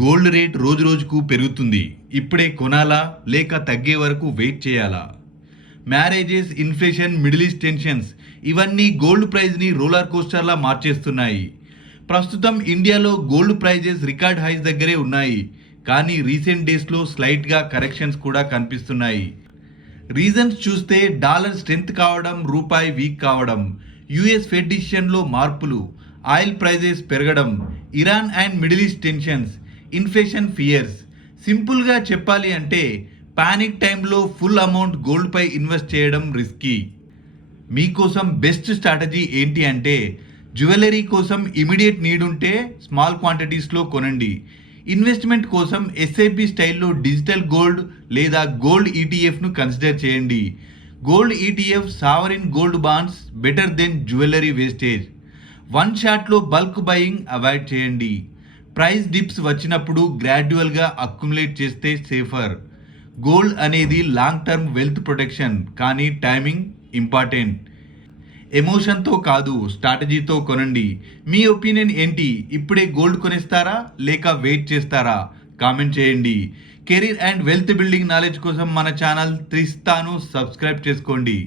Gold rate రోజు రోజుకు పెరుగుతుంది. ఇప్పుడే కొనాలా లేక తగ్గే వరకు వెయిట్ చేయాలా? Marriages, inflation, middle East tensions ఇవన్నీ గోల్డ్ ప్రైజ్ని రోలర్ కోస్టర్లా మార్చేస్తున్నాయి. ప్రస్తుతం ఇండియాలో గోల్డ్ ప్రైజెస్ రికార్డ్ హైస్ దగ్గరే ఉన్నాయి. కానీ రీసెంట్ డేస్లో స్లైట్గా కరెక్షన్స్ కూడా కనిపిస్తున్నాయి. రీజన్స్ చూస్తే డాలర్ స్ట్రెంత్ కావడం, రూపాయి వీక్ కావడం, యుఎస్ ఫెడ్ డిసిషన్లో మార్పులు, ఆయిల్ ప్రైజెస్ పెరగడం, Iran and Middle East tensions, inflation fears. సింపుల్గా చెప్పాలి అంటే పానిక్ టైంలో ఫుల్ అమౌంట్ గోల్డ్పై ఇన్వెస్ట్ చేయడం రిస్కీ. మీకోసం బెస్ట్ స్ట్రాటజీ ఏంటి అంటే జ్యువెలరీ కోసం ఇమీడియట్ నీడ్ ఉంటే స్మాల్ క్వాంటిటీస్లో కొనండి. ఇన్వెస్ట్మెంట్ కోసం ఎస్ఐపి స్టైల్లో డిజిటల్ గోల్డ్ లేదా గోల్డ్ ఈటీఎఫ్ను కన్సిడర్ చేయండి. Gold ETF sovereign gold bonds better than jewellery wastage. One షాట్లో బల్క్ బయింగ్ అవాయిడ్ చేయండి. ప్రైస్ డిప్స్ వచ్చినప్పుడు గ్రాడ్యువల్గా అక్యుములేట్ చేస్తే సేఫర్. గోల్డ్ అనేది లాంగ్ టర్మ్ వెల్త్ ప్రొటెక్షన్, కానీ టైమింగ్ ఇంపార్టెంట్. ఎమోషన్తో కాదు, స్ట్రాటజీతో కొనండి. మీ ఒపీనియన్ ఏంటి? ఇప్పుడే గోల్డ్ కొనేస్తారా లేక వెయిట్ చేస్తారా? కామెంట్ చేయండి. Career and wealth building knowledge కోసం మన ఛానల్ త్రిస్తాను సబ్స్క్రైబ్ చేసుకోండి.